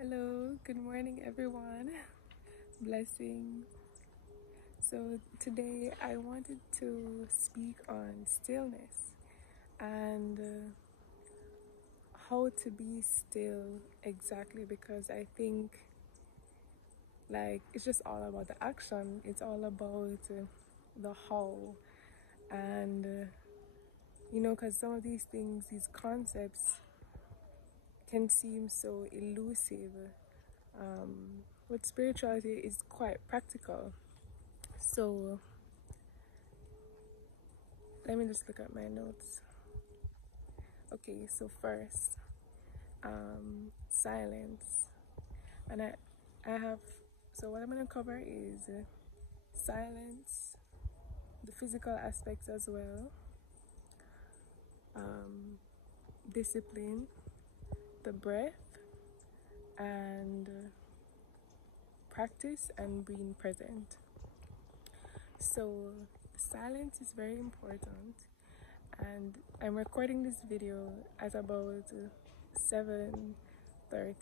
Hello, good morning, everyone. Blessings. So, today I wanted to speak on stillness and how to be still exactly because I think it's just all about the action, it's all about the how, and because some of these things, these concepts can seem so elusive, but spirituality is quite practical. So, let me just look at my notes. Okay, so first, silence. And I have, so what I'm going to cover is silence, the physical aspects as well, discipline, the breath, and practice and being present. So, silence is very important. And I'm recording this video at about 7:30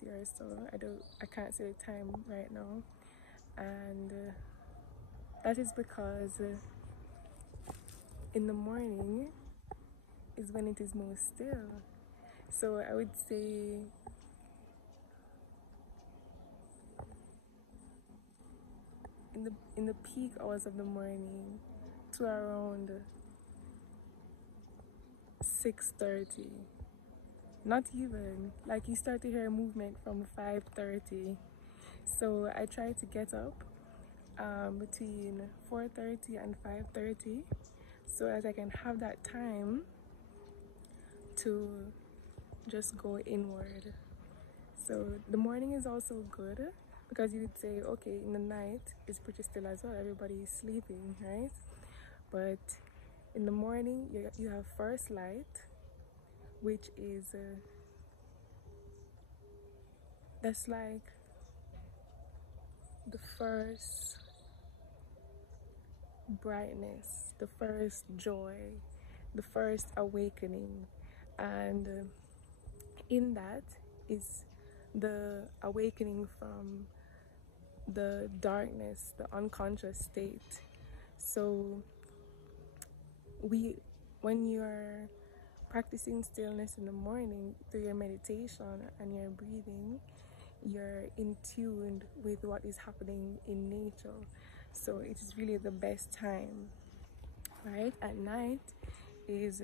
or so. I can't say the time right now, and that is because in the morning is when it is most still. So I would say in the peak hours of the morning to around 6:30. Not even, like, you start to hear movement from 5:30. So I try to get up between 4:30 and 5:30 so as I can have that time to just go inward. So the morning is also good because you would say, okay, in the night it's pretty still as well, everybody is sleeping, right? But in the morning you have first light, which is that's like the first brightness, the first joy, the first awakening, and in that is the awakening from the darkness, the unconscious state. So when you're practicing stillness in the morning through your meditation and your breathing, you're in tune with what is happening in nature. So it is really the best time, right? At night is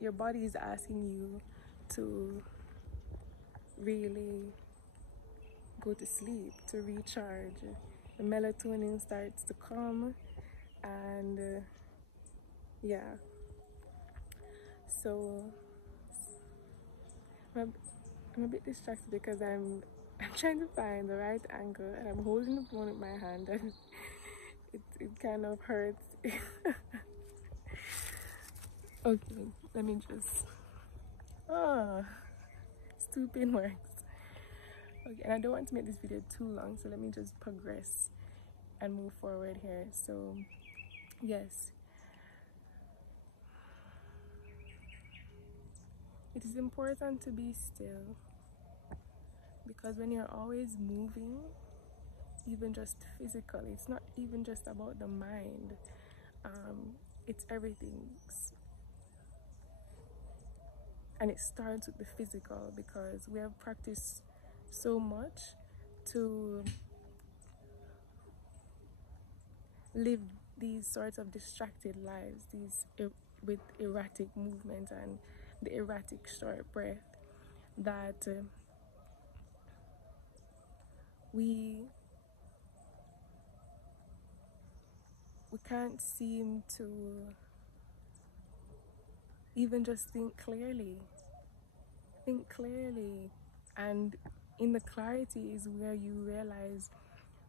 your body is asking you to really go to sleep, to recharge. The melatonin starts to come, and yeah. So I'm a bit distracted because I'm trying to find the right angle and I'm holding the phone with my hand and it kind of hurts. Okay, let me just stupid works. Okay, and I don't want to make this video too long, so let me just progress and move forward here. So yes, it is important to be still because when you're always moving, even just physically, it's not even just about the mind, it's everything. And it starts with the physical because we have practiced so much to live these sorts of distracted lives, with erratic movement and the erratic short breath, that we can't seem to even just think clearly. And in the clarity is where you realize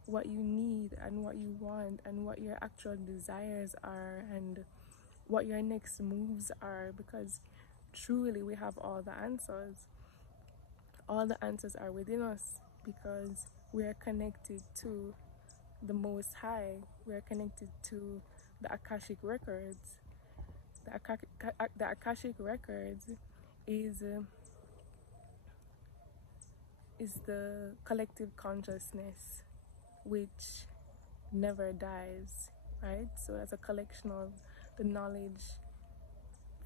what you need and what you want and what your actual desires are and what your next moves are, because truly we have all the answers. All the answers are within us because we are connected to the Most High. We are connected to the Akashic Records. The Akashic Records is is the collective consciousness which never dies, right? So as a collection of the knowledge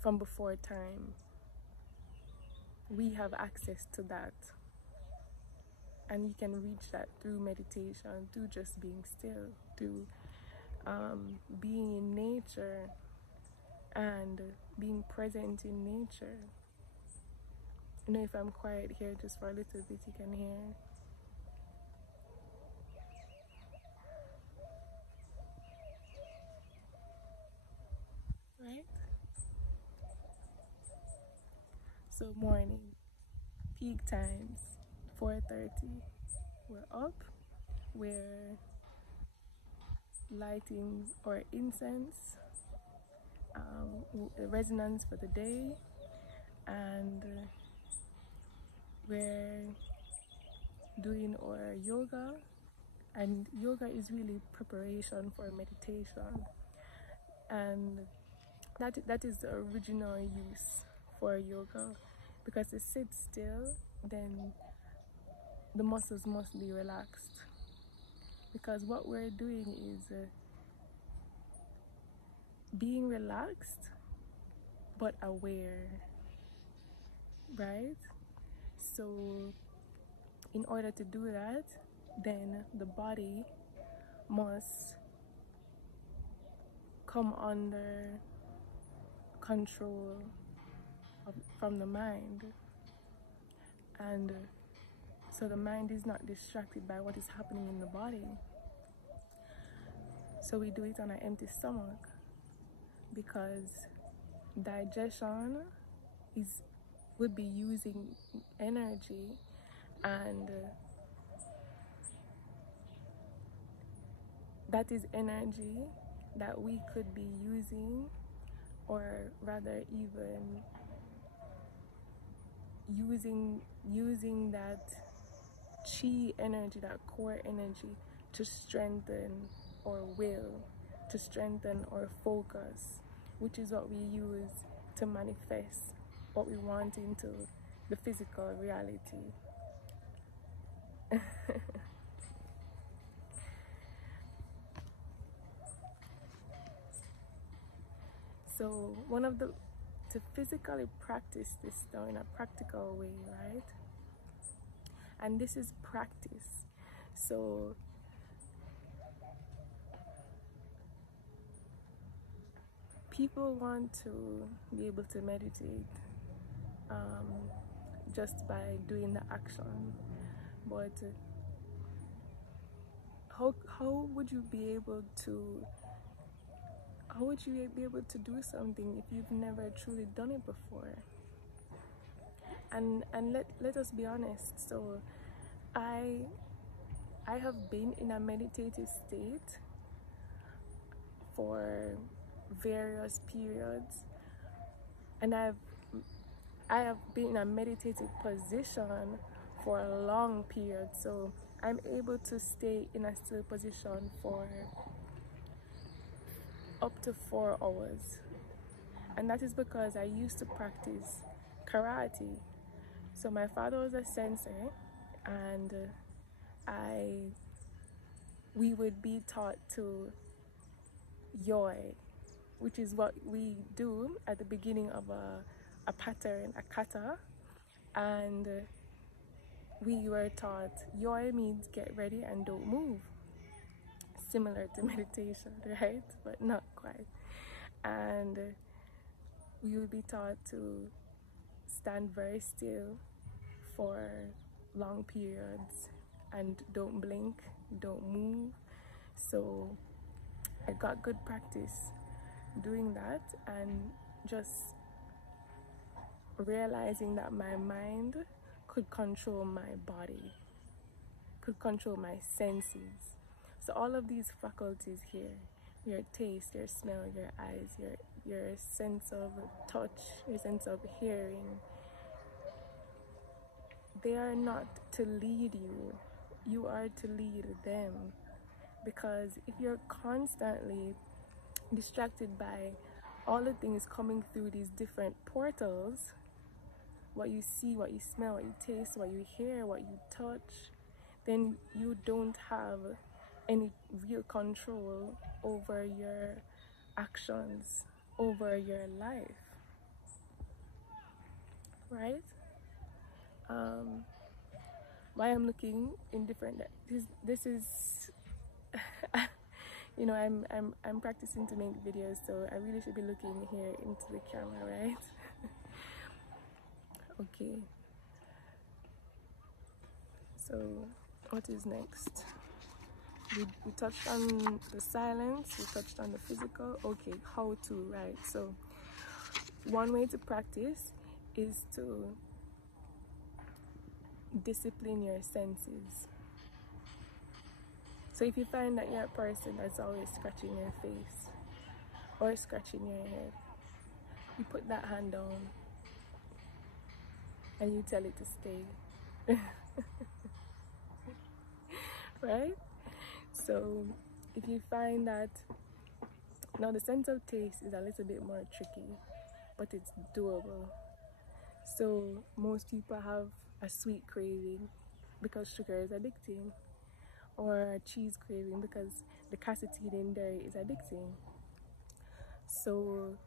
from before time, we have access to that, and you can reach that through meditation, through just being still, through being in nature and being present in nature. You know, if I'm quiet here just for a little bit, you can hear. Right? So morning, peak times, 4:30. We're up. We're lighting our incense, resonance for the day, and we're doing our yoga. And yoga is really preparation for meditation, and that is the original use for yoga, because to sit still, then the muscles must be relaxed, because what we're doing is being relaxed but aware, right? So in order to do that, then the body must come under control from the mind, and so the mind is not distracted by what is happening in the body. So we do it on an empty stomach, because digestion would be using energy, and that is energy that we could be using, or rather even using that chi energy, that core energy, to strengthen our will, to strengthen our focus, which is what we use to manifest what we want into the physical reality. So to physically practice this though in a practical way, right? And this is practice. So people want to be able to meditate just by doing the action, but how would you be able to do something if you've never truly done it before? And let us be honest. So I have been in a meditative state for various periods, and I have been in a meditative position for a long period. So I'm able to stay in a still position for up to 4 hours, and that is because I used to practice karate. So my father was a sensei, and we would be taught to yoi, which is what we do at the beginning of a pattern, a kata. And we were taught yoi means get ready and don't move, similar to meditation, right? But not quite. And we would be taught to stand very still for long periods and don't blink, don't move. So I got good practice doing that, and just realizing that my mind could control my body, could control my senses. So all of these faculties here, your taste, your smell, your eyes, your sense of touch, your sense of hearing, they are not to lead you. You are to lead them. Because if you're constantly distracted by all the things coming through these different portals, what you see, what you smell, what you taste, what you hear, what you touch, then you don't have any real control over your actions, over your life, right? Why I'm looking in different, this is you know, I'm practicing to make videos, so I really should be looking here into the camera, right? Okay, so what is next? We touched on the silence, we touched on the physical. Okay, how to, right? So one way to practice is to discipline your senses. So if you find that you're a person that's always scratching your face or scratching your head, you put that hand down and you tell it to stay. Right? So if you find that, now the sense of taste is a little bit more tricky, but it's doable. So most people have a sweet craving because sugar is addicting, or a cheese craving because the quercetin in dairy is addicting. So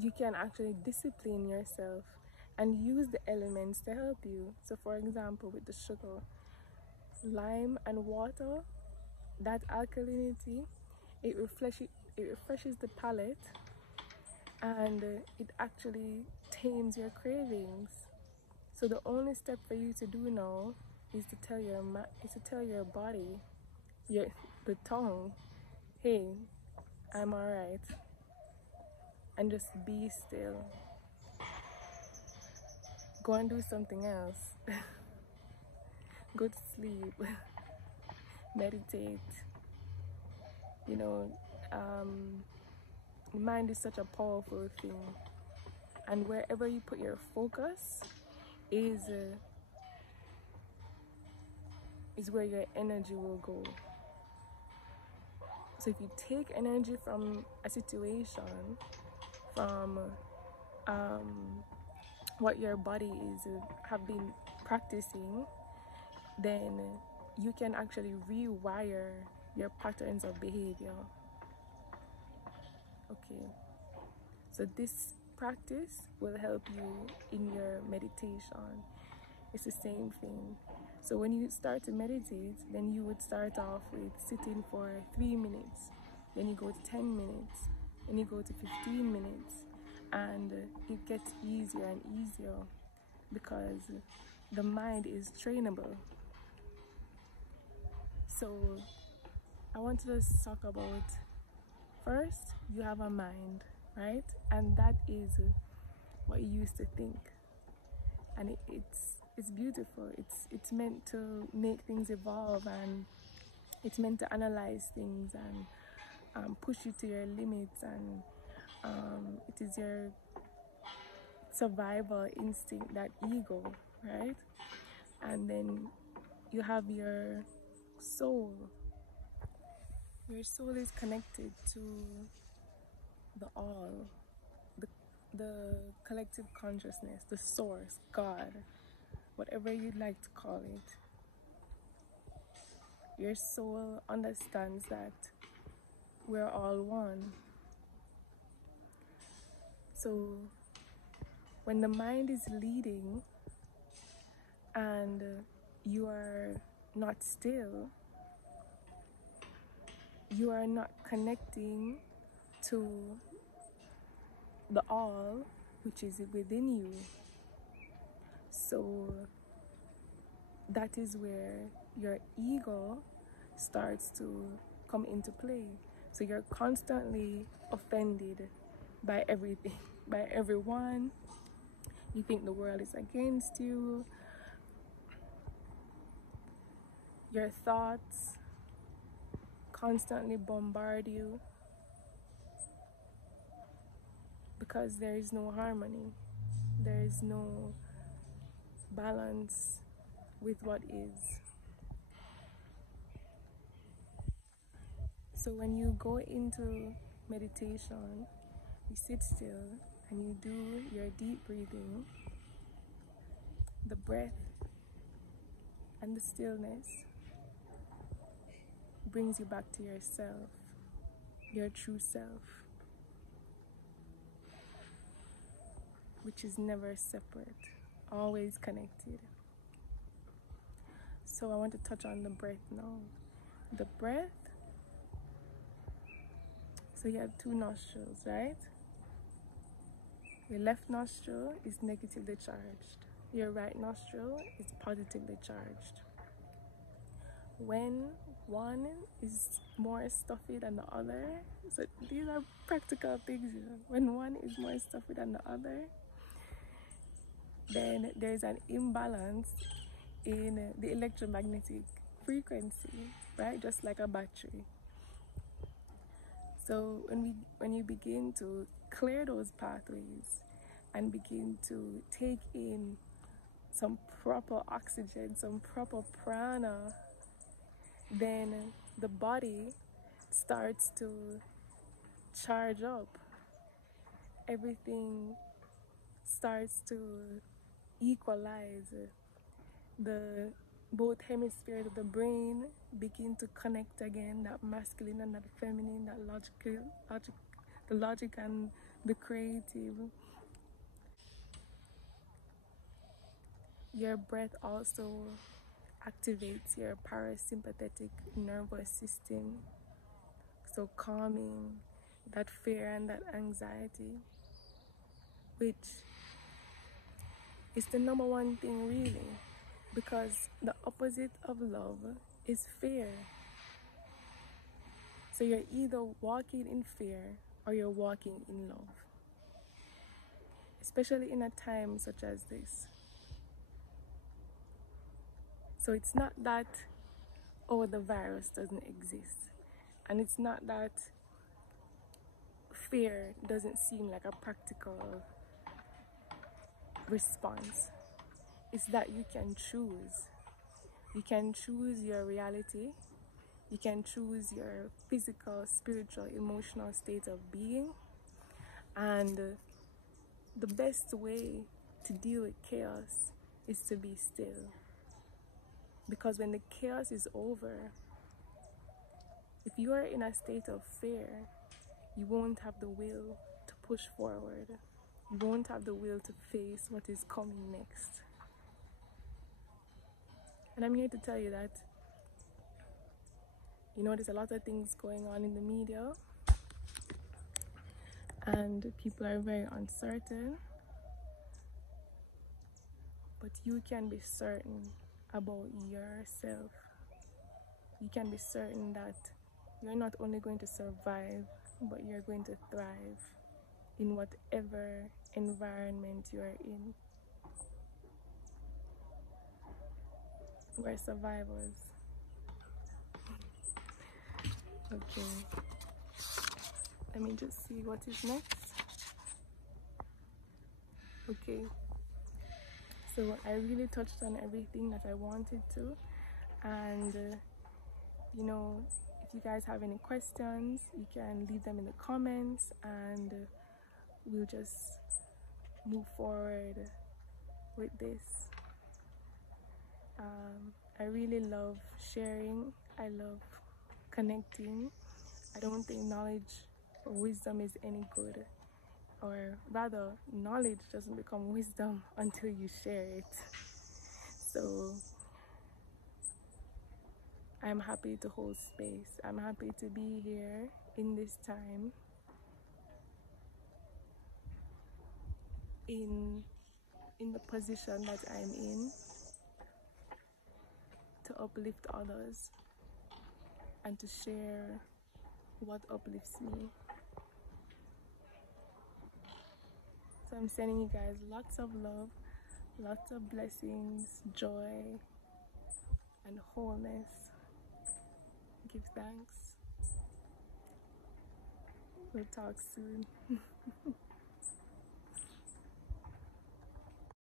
you can actually discipline yourself and use the elements to help you. So for example, with the sugar, lime and water, that alkalinity, it refreshes the palate, and it actually tames your cravings. So the only step for you to do now is to tell your body, the tongue, hey, I'm alright, and just be still. Go and do something else. Go to sleep. Meditate. You know, mind is such a powerful thing, and wherever you put your focus is where your energy will go. So if you take energy from a situation, from what your body have been practicing, then you can actually rewire your patterns of behavior. Okay, so this practice will help you in your meditation. It's the same thing. So when you start to meditate, then you would start off with sitting for 3 minutes, then you go to 10 minutes, then you go to 15 minutes, and it gets easier and easier because the mind is trainable. So I want to just talk about, first, you have a mind, right? And that is what you used to think. And it's beautiful. It's meant to make things evolve, and it's meant to analyze things and push you to your limits, and it is your survival instinct, that ego, right? And then you have your soul. Your soul is connected to the all, the collective consciousness, the source, God, whatever you'd like to call it. Your soul understands that we're all one. So when the mind is leading and you are not still, you are not connecting to the all, which is within you. So that is where your ego starts to come into play. So you're constantly offended by everything, by everyone. You think the world is against you. Your thoughts constantly bombard you because there is no harmony. There is no balance with what is. So when you go into meditation, you sit still and you do your deep breathing, the breath and the stillness brings you back to yourself, your true self, which is never separate, always connected. So I want to touch on the breath now. The breath, so you have two nostrils, right? Your left nostril is negatively charged. Your right nostril is positively charged. When one is more stuffy than the other, so these are practical things, you know. When one is more stuffy than the other, then there's an imbalance in the electromagnetic frequency, right? Just like a battery. So when you begin to clear those pathways and begin to take in some proper oxygen, some proper prana, then the body starts to charge up. Everything starts to equalize. The both hemispheres of the brain begin to connect again, that masculine and that feminine, that the logic and the creative. Your breath also activates your parasympathetic nervous system, so calming that fear and that anxiety, which is the number one thing really, because the opposite of love is fear. So you're either walking in fear or you're walking in love, especially in a time such as this. So it's not that, oh, the virus doesn't exist, and it's not that fear doesn't seem like a practical response. It's that you can choose. You can choose your reality. You can choose your physical, spiritual, emotional state of being. And the best way to deal with chaos is to be still. Because when the chaos is over, if you are in a state of fear, you won't have the will to push forward. You won't have the will to face what is coming next. And I'm here to tell you that, you know, there's a lot of things going on in the media, and people are very uncertain. But you can be certain about yourself. You can be certain that you're not only going to survive, but you're going to thrive in whatever environment you're in. We're survivors. Okay. Let me just see what is next. Okay. So I really touched on everything that I wanted to. And, you know, if you guys have any questions, you can leave them in the comments, and we'll just move forward with this. I really love sharing. I love connecting. I don't think knowledge or wisdom is any good, or rather, knowledge doesn't become wisdom until you share it. So I'm happy to hold space. I'm happy to be here in this time, in the position that I'm in, to uplift others and to share what uplifts me. So I'm sending you guys lots of love, lots of blessings, joy, and wholeness. Give thanks. We'll talk soon.